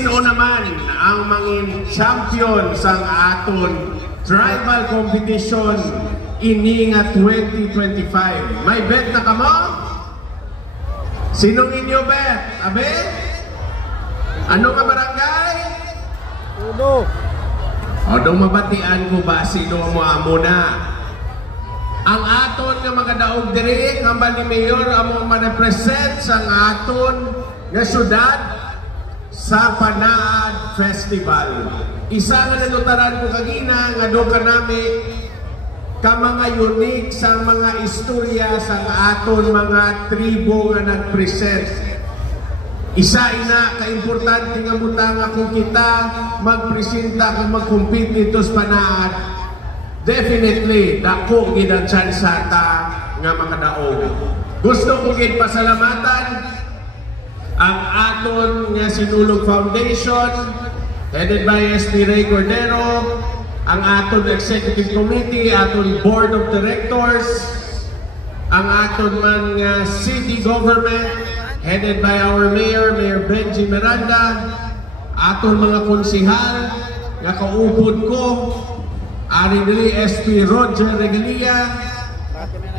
sino naman ang mangin champion sa aton tribal competition ini nga 2025? May bet na kamo? Sinong inyo bet? Abe? Ano nga barangay? Uno. O dong mabatian ko ba sino mo muna? Ang aton nga mga daog diri kambal ni Mayor amo ma-represent sa aton nga syudad sa Panaad Festival. Isa nga nanutaran ko kagina nga do kanami ka mga unique sa mga istorya sa aton mga tribo nga nag-present. Isa ina ka-importante nga butanga kung kita magpresenta kung mag-compete nito sa Panaad. Definitely, dako gid ang chance ta nga mga daog. Gusto ko gid pasalamatan ang aton nga Sinulog Foundation headed by SP Ray Cordero, ang aton Executive Committee, aton Board of Directors, ang aton man nga City Government headed by our Mayor, Mayor Benji Miranda, aton mga konsihal nga kaupod ko, ari diri SP Roger Regalia,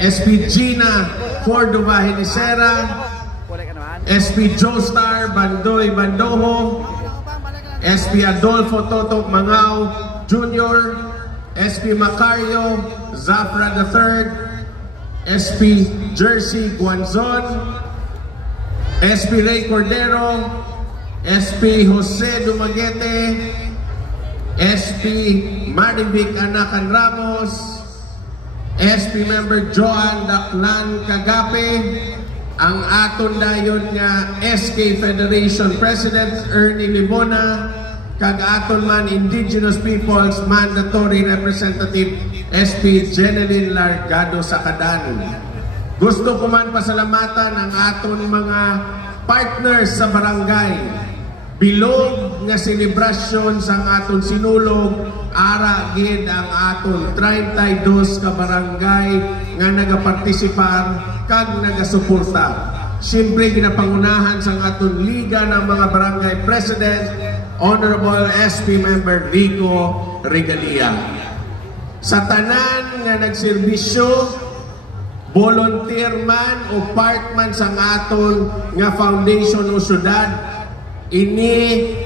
SP Gina Cordova Helicera, SP Joestar Bandoy Bandoho, SP Adolfo Toto Mangao Jr., SP Macario Zafra III, SP Jersey Guanzon, SP Ray Cordero, SP Jose Dumaguete, SP Marivic Anakan Ramos, SP Member Joan Daklan Kagape, ang aton dayon nga SK Federation President Ernie Limona, kag aton man Indigenous Peoples Mandatory Representative SP Jeneline Largado Sakadan. Gusto ko man pasalamatan ang aton mga partners sa barangay. Bilog nga selebrasyon sang aton sinulog, ara gid ang aton 32 ka barangay nga nagapartisipar kag nagasuporta. Siyempre ginapangunahan sang aton liga ng mga barangay president, Honorable SP Member Rico Regalia. Sa tanan nga nagserbisyo, volunteer man o part man sang aton nga foundation o syudad, ini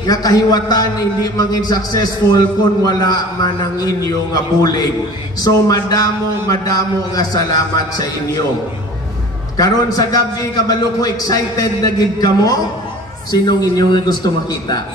nga kahiwatan hindi maging successful kung wala man ang inyo nga bulig. So madamo nga salamat sa inyo. Karon sa gabi kabalo ko excited na gid kamo. Sinong inyo nga gusto makita?